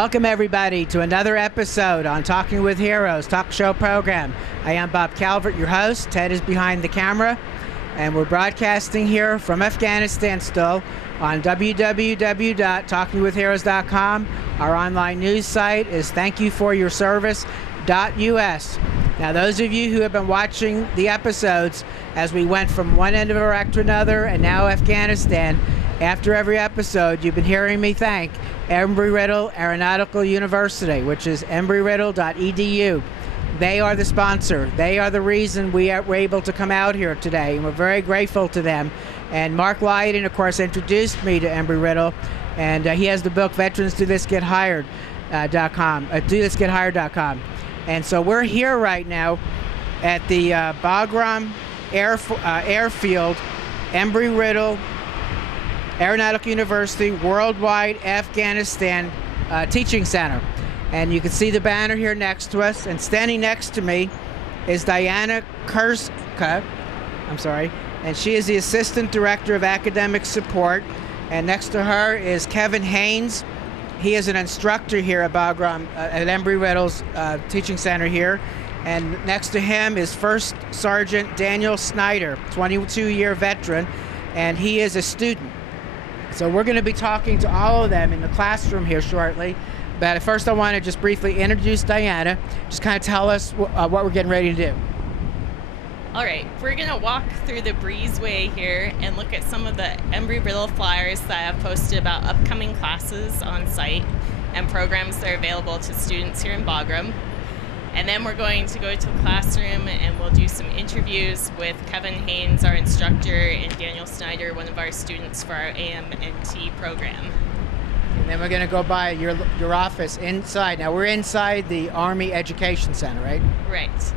Welcome everybody to another episode on Talking with Heroes talk show program. I am Bob Calvert, your host. Ted is behind the camera, and we're broadcasting here from Afghanistan still on www.talkingwithheroes.com. Our online news site is thankyoufforyourservice.us. Now, those of you who have been watching the episodes as we went from one end of Iraq to another and now Afghanistan, after every episode, you've been hearing me thank Embry Riddle Aeronautical University, which is embryriddle.edu. They are the sponsor. They are the reason we were able to come out here today, and we're very grateful to them. And Mark Lydon, of course, introduced me to Embry Riddle, and he has the book Veterans Do This Get Hired.com, DoThisGetHired.com. And so we're here right now at the Bagram Airfield, Embry Riddle Aeronautical University Worldwide Afghanistan Teaching Center. And you can see the banner here next to us, and standing next to me is Diana Kurzka, and she is the Assistant Director of Academic Support. And next to her is Kevin Haynes. He is an instructor here at Bagram, at Embry Riddle's Teaching Center here. And next to him is First Sergeant Daniel Snyder, 22-year veteran, and he is a student. So we're going to be talking to all of them in the classroom here shortly. But at first I want to just briefly introduce Diana, just kind of tell us what we're getting ready to do. All right, we're going to walk through the breezeway here and look at some of the Embry Riddle flyers that I've posted about upcoming classes on site and programs that are available to students here in Bagram. And then we're going to go to the classroom and we'll do some interviews with Kevin Haynes, our instructor, and Daniel Snyder, one of our students for our AM&T program. And then we're going to go by your office inside. Now we're inside the Army Education Center, right? Right. So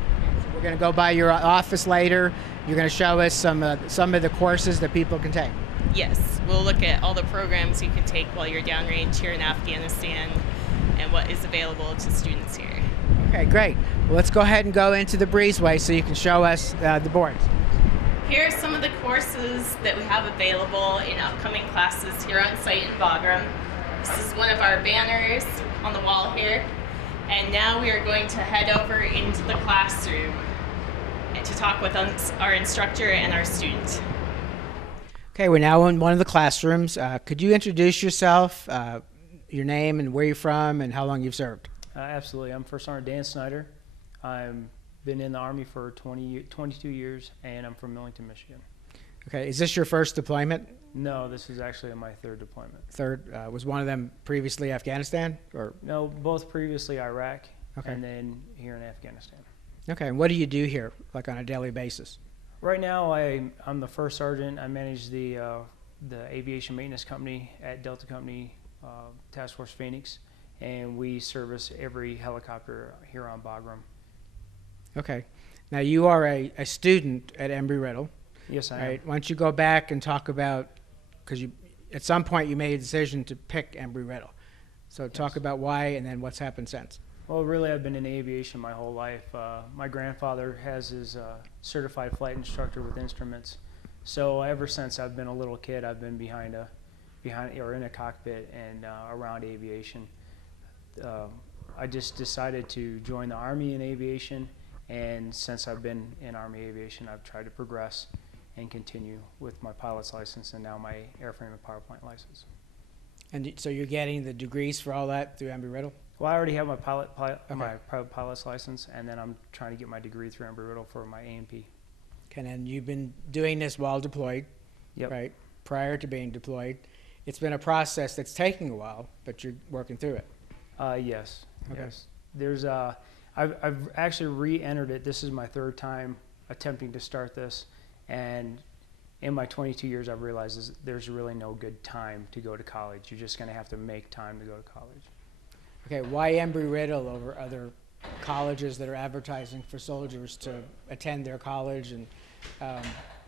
we're going to go by your office later. You're going to show us some of the courses that people can take. Yes, we'll look at all the programs you can take while you're downrange here in Afghanistan and what is available to students here. Okay, great. Well, let's go ahead and go into the breezeway so you can show us the boards. Here are some of the courses that we have available in upcoming classes here on site in Bagram. This is one of our banners on the wall here. And now we are going to head over into the classroom to talk with our instructor and our student. Okay, we're now in one of the classrooms. Could you introduce yourself, your name and where you're from and how long you've served? Absolutely. I'm First Sergeant Dan Snyder. I've been in the Army for 22 years, and I'm from Millington, Michigan. Okay, is this your first deployment? No, this is actually my third deployment. Third? Was one of them previously Afghanistan? Or? No, both previously Iraq, okay, and then here in Afghanistan. Okay, and what do you do here, like on a daily basis? Right now, I'm the First Sergeant. I manage the Aviation Maintenance Company at Delta Company Task Force Phoenix, and we service every helicopter here on Bagram. Okay. Now, you are a student at Embry Riddle. Yes, I am. Right. Why don't you go back and talk about, because at some point you made a decision to pick Embry Riddle. So talk about why and then what's happened since. Well, really, I've been in aviation my whole life. My grandfather has his certified flight instructor with instruments. So ever since I've been a little kid, I've been behind or in a cockpit and around aviation. I just decided to join the Army in aviation, and since I've been in Army aviation, I've tried to progress and continue with my pilot's license and now my airframe and power plant license. And so you're getting the degrees for all that through Embry Riddle? Well, I already have my okay, my private pilot's license, and then I'm trying to get my degree through Embry Riddle for my A&P. Okay, and you've been doing this while deployed, Yep. right? Prior to being deployed. It's been a process that's taking a while, but you're working through it. Yes. Okay. Yes. There's I've actually re-entered it. This is my third time attempting to start this, and in my 22 years, I've realized there's really no good time to go to college. You're just going to have to make time to go to college. Okay, why Embry Riddle over other colleges that are advertising for soldiers to attend their college, and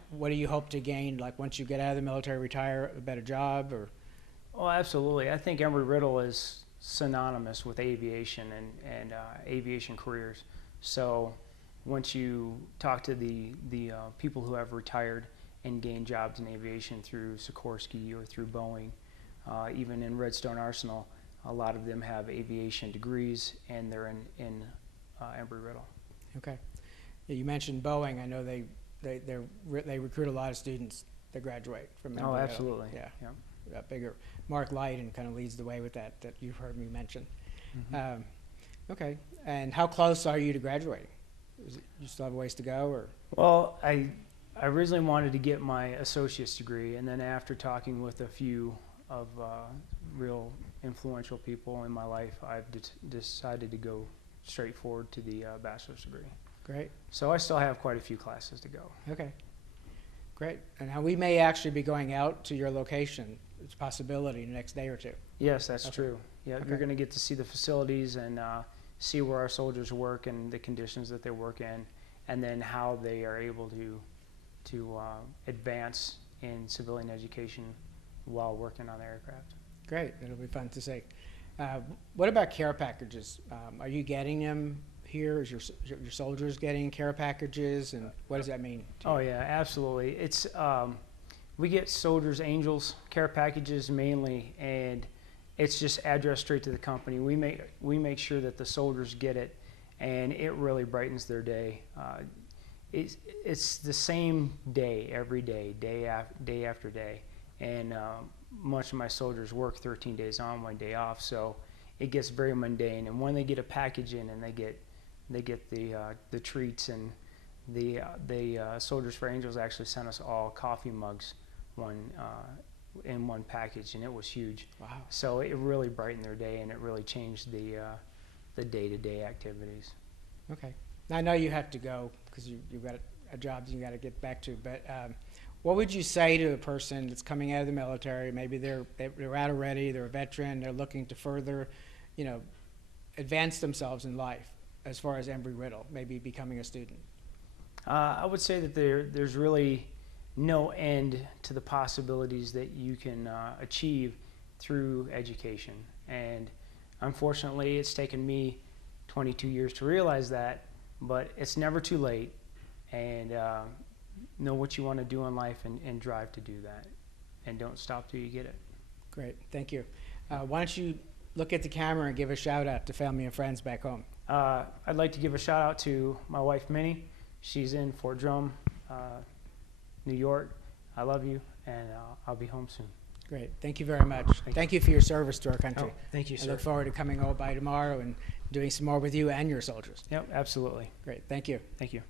what do you hope to gain, like once you get out of the military, retire, a better job? Or? Oh, absolutely. I think Embry Riddle is synonymous with aviation and aviation careers. So once you talk to the people who have retired and gained jobs in aviation through Sikorsky or through Boeing, even in Redstone Arsenal, A lot of them have aviation degrees, and they're in Embry Riddle. Okay. Yeah, you mentioned Boeing. I know they recruit a lot of students that graduate from Embry Riddle. Absolutely. Yeah. Bigger. Mark Lighton kind of leads the way with that you've heard me mention. Mm-hmm. Okay. And how close are you to graduating? You still have a ways to go, or? Well, I originally wanted to get my associate's degree, and then after talking with a few of real influential people in my life, I've decided to go straight forward to the bachelor's degree. Great. So I still have quite a few classes to go. Okay. Great. And now we may actually be going out to your location. It's a possibility in the next day or two. Yes, that's true. Yeah, Okay. you're going to get to see the facilities and see where our soldiers work and the conditions that they work in, and then how they are able to advance in civilian education while working on the aircraft. Great. It'll be fun to see. What about care packages? Are you getting them here? Is your soldiers getting care packages, and what does that mean to you? Oh yeah, absolutely. It's we get soldiers' angels care packages mainly, and it's just addressed straight to the company. We make sure that the soldiers get it, and it really brightens their day. It's the same day every day, day after day, and much of my soldiers work 13 days on, 1 day off, so it gets very mundane. And when they get a package in and they get the treats, and the Soldiers for Angels actually sent us all coffee mugs in one package, and it was huge. Wow. So it really brightened their day, and it really changed the day-to-day activities. Okay. Now I know you have to go because you've got a job that you got to get back to, but what would you say to a person that's coming out of the military? Maybe they're out already, they're a veteran, they're looking to further, advance themselves in life as far as Embry Riddle, maybe becoming a student? I would say that there's really no end to the possibilities that you can achieve through education. And unfortunately, it's taken me 22 years to realize that, but it's never too late. And know what you want to do in life, and drive to do that. And don't stop till you get it. Great, thank you. Why don't you look at the camera and give a shout out to family and friends back home? I'd like to give a shout out to my wife, Minnie. She's in Fort Drum, New York. I love you, and I'll be home soon. Great, thank you very much. Thank you for your service to our country. Oh, thank you, sir. I look forward to coming over by tomorrow and doing some more with you and your soldiers. Yep, absolutely. Great, thank you. Thank you.